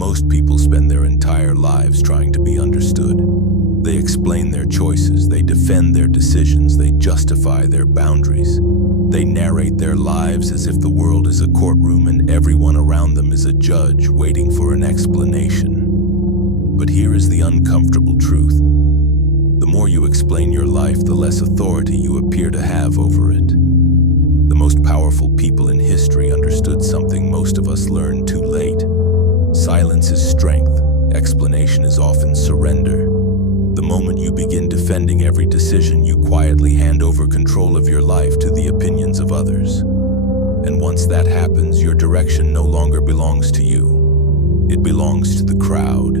Most people spend their entire lives trying to be understood. They explain their choices, they defend their decisions, they justify their boundaries. They narrate their lives as if the world is a courtroom and everyone around them is a judge waiting for an explanation. But here is the uncomfortable truth. The more you explain your life, the less authority you appear to have over it. The most powerful people in history understood something most of us learn too late. Silence is strength. Explanation is often surrender. The moment you begin defending every decision, you quietly hand over control of your life to the opinions of others. And once that happens, your direction no longer belongs to you. It belongs to the crowd.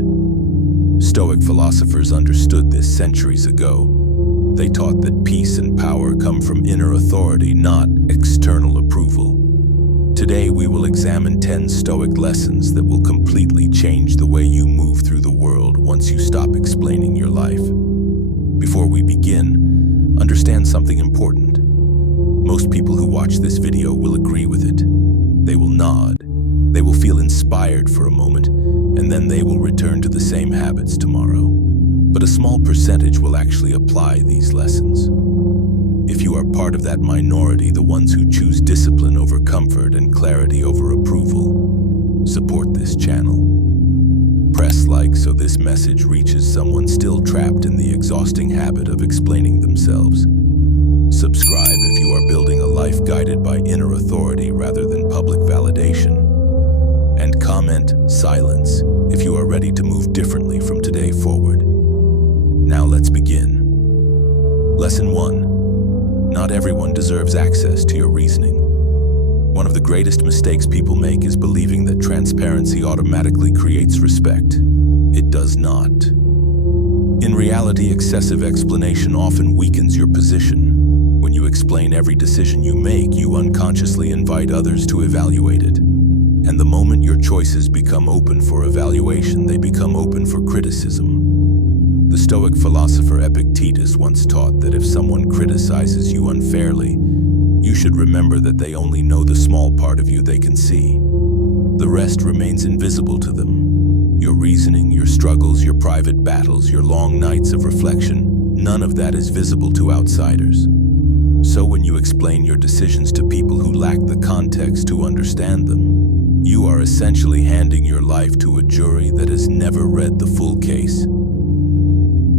Stoic philosophers understood this centuries ago. They taught that peace and power come from inner authority, not external approval. Today, we will examine 10 Stoic lessons that will completely change the way you move through the world once you stop explaining your life. Before we begin, understand something important. Most people who watch this video will agree with it. They will nod. They will feel inspired for a moment, and then they will return to the same habits tomorrow. But a small percentage will actually apply these lessons. If you are part of that minority, the ones who choose discipline over comfort and clarity over approval, support this channel. Press like so this message reaches someone still trapped in the exhausting habit of explaining themselves. Subscribe if you are building a life guided by inner authority rather than public validation. And comment silence if you are ready to move differently from today forward. Now let's begin. Lesson 1. Not everyone deserves access to your reasoning. One of the greatest mistakes people make is believing that transparency automatically creates respect. It does not. In reality, excessive explanation often weakens your position. When you explain every decision you make, you unconsciously invite others to evaluate it. And the moment your choices become open for evaluation, they become open for criticism. The Stoic philosopher Epictetus once taught that if someone criticizes you unfairly, you should remember that they only know the small part of you they can see. The rest remains invisible to them. Your reasoning, your struggles, your private battles, your long nights of reflection, none of that is visible to outsiders. So when you explain your decisions to people who lack the context to understand them, you are essentially handing your life to a jury that has never read the full case.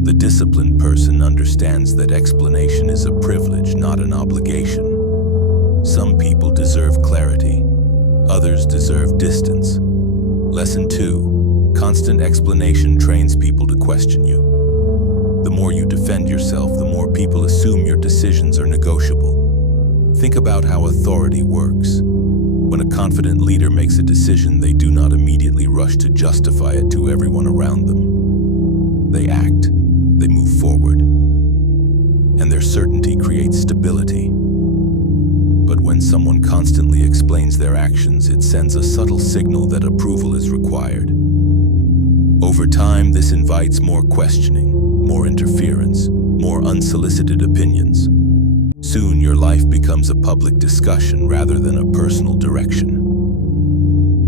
The disciplined person understands that explanation is a privilege, not an obligation. Some people deserve clarity. Others deserve distance. Lesson 2. Constant explanation trains people to question you. The more you defend yourself, the more people assume your decisions are negotiable. Think about how authority works. When a confident leader makes a decision, they do not immediately rush to justify it to everyone around them. They act. They move forward, and their certainty creates stability. But when someone constantly explains their actions, it sends a subtle signal that approval is required. Over time, this invites more questioning, more interference, more unsolicited opinions. Soon, your life becomes a public discussion rather than a personal direction.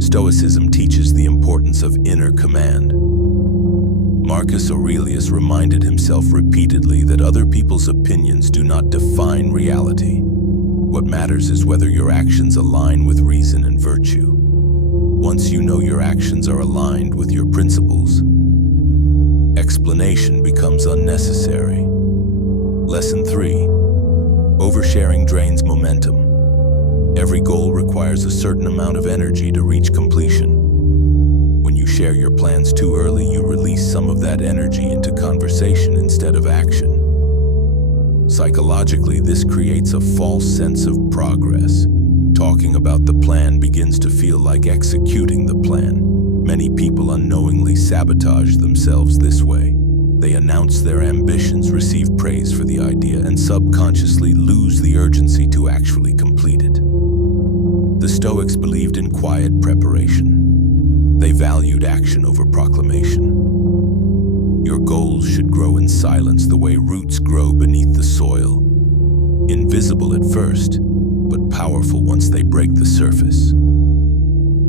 Stoicism teaches the importance of inner command. Marcus Aurelius reminded himself repeatedly that other people's opinions do not define reality. What matters is whether your actions align with reason and virtue. Once you know your actions are aligned with your principles, explanation becomes unnecessary. Lesson 3. Oversharing drains momentum. Every goal requires a certain amount of energy to reach completion. When you share your plans too early, you release some of that energy into conversation instead of action. Psychologically, this creates a false sense of progress. Talking about the plan begins to feel like executing the plan. Many people unknowingly sabotage themselves this way. They announce their ambitions, receive praise for the idea, and subconsciously lose the urgency to actually complete it. The Stoics believed in quiet preparation. They valued action over proclamation. Your goals should grow in silence the way roots grow beneath the soil. Invisible at first, but powerful once they break the surface.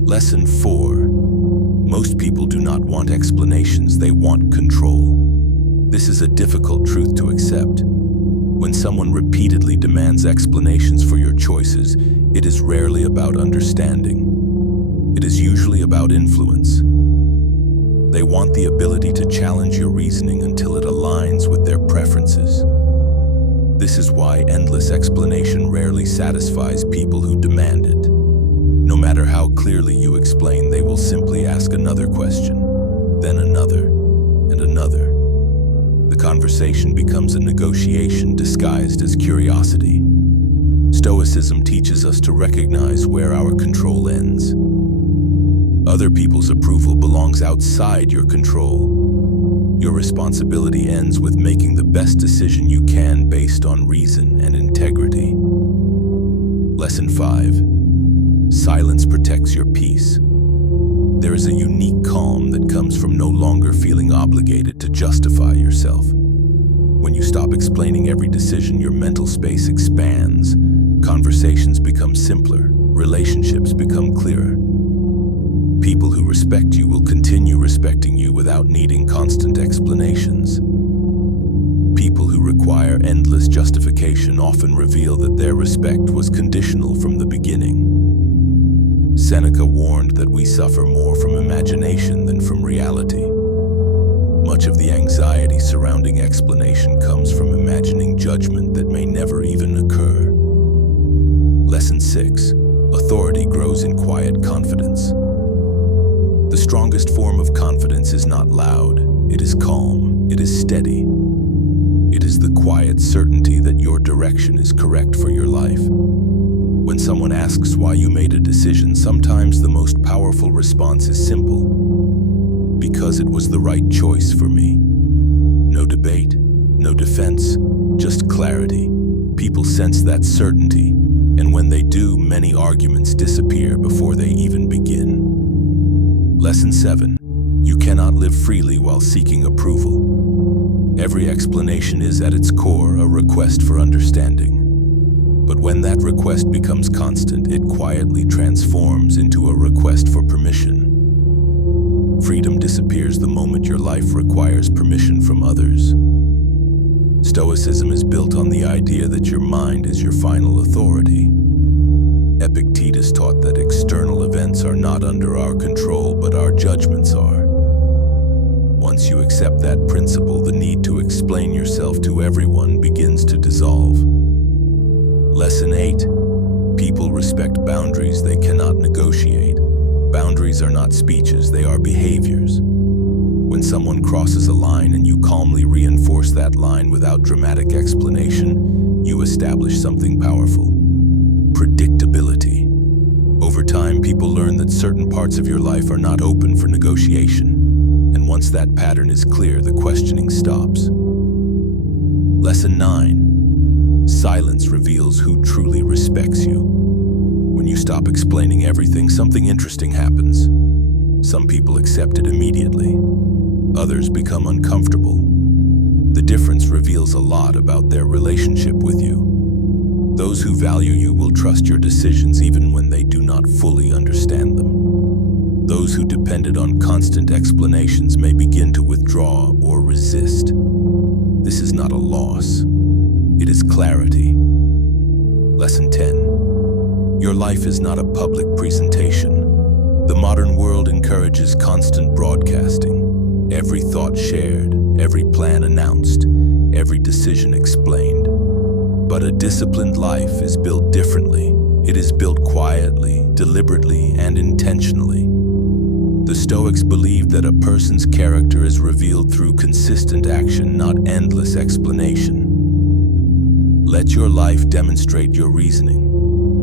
Lesson 4. Most people do not want explanations, they want control. This is a difficult truth to accept. When someone repeatedly demands explanations for your choices, it is rarely about understanding. It is usually about influence. They want the ability to challenge your reasoning until it aligns with their preferences. This is why endless explanation rarely satisfies people who demand it. No matter how clearly you explain, they will simply ask another question, then another, and another. The conversation becomes a negotiation disguised as curiosity. Stoicism teaches us to recognize where our control ends. Other people's approval belongs outside your control. Your responsibility ends with making the best decision you can based on reason and integrity. Lesson 5. Silence protects your peace. There is a unique calm that comes from no longer feeling obligated to justify yourself. When you stop explaining every decision, your mental space expands. Conversations become simpler. Relationships become clearer. People who respect you will continue respecting you without needing constant explanations. People who require endless justification often reveal that their respect was conditional from the beginning. Seneca warned that we suffer more from imagination than from reality. Much of the anxiety surrounding explanation comes from imagining judgment that may never even occur. Lesson 6. Authority grows in quiet confidence. The strongest form of confidence is not loud, it is calm, it is steady. It is the quiet certainty that your direction is correct for your life. When someone asks why you made a decision, sometimes the most powerful response is simple. Because it was the right choice for me. No debate, no defense, just clarity. People sense that certainty, and when they do, many arguments disappear before they even begin. Lesson 7. You cannot live freely while seeking approval. Every explanation is at its core a request for understanding. But when that request becomes constant, it quietly transforms into a request for permission. Freedom disappears the moment your life requires permission from others. Stoicism is built on the idea that your mind is your final authority. Epictetus taught that external events are not under our control, but our judgments are. Once you accept that principle, the need to explain yourself to everyone begins to dissolve. Lesson 8. People respect boundaries they cannot negotiate. Boundaries are not speeches, they are behaviors. When someone crosses a line and you calmly reinforce that line without dramatic explanation, you establish something powerful. Predictability. Over time, people learn that certain parts of your life are not open for negotiation. And once that pattern is clear, the questioning stops. Lesson 9. Silence reveals who truly respects you. When you stop explaining everything, something interesting happens. Some people accept it immediately. Others become uncomfortable. The difference reveals a lot about their relationship with you. Those who value you will trust your decisions even when they do not fully understand them. Those who depended on constant explanations may begin to withdraw or resist. This is not a loss. It is clarity. Lesson 10. Your life is not a public presentation. The modern world encourages constant broadcasting. Every thought shared, every plan announced, every decision explained. But a disciplined life is built differently. It is built quietly, deliberately, and intentionally. The Stoics believed that a person's character is revealed through consistent action, not endless explanation. Let your life demonstrate your reasoning.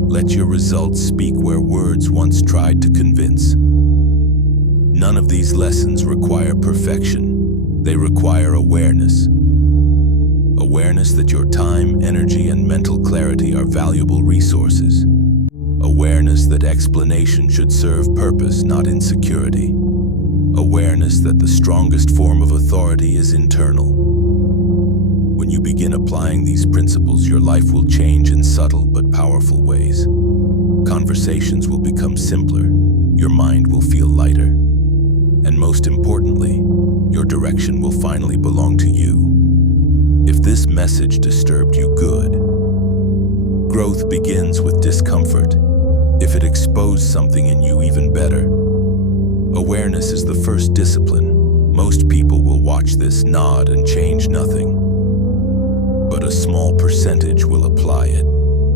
Let your results speak where words once tried to convince. None of these lessons require perfection. They require awareness. Awareness that your time, energy, and mental clarity are valuable resources. Awareness that explanation should serve purpose, not insecurity. Awareness that the strongest form of authority is internal. When you begin applying these principles, your life will change in subtle but powerful ways. Conversations will become simpler. Your mind will feel lighter. And most importantly, your direction will finally belong to you. If this message disturbed you, good. Growth begins with discomfort. If it exposed something in you, even better. Awareness is the first discipline. Most people will watch this, nod, and change nothing. But a small percentage will apply it.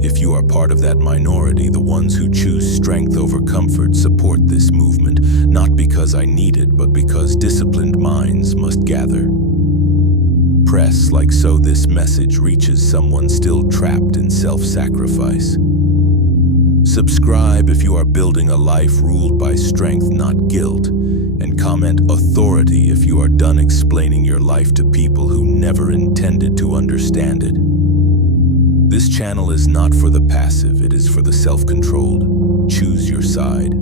If you are part of that minority, the ones who choose strength over comfort, support this movement, not because I need it, but because disciplined minds must gather. Press like so this message reaches someone still trapped in self-sacrifice. Subscribe if you are building a life ruled by strength, not guilt, and comment authority if you are done explaining your life to people who never intended to understand it. This channel is not for the passive, it is for the self-controlled. Choose your side.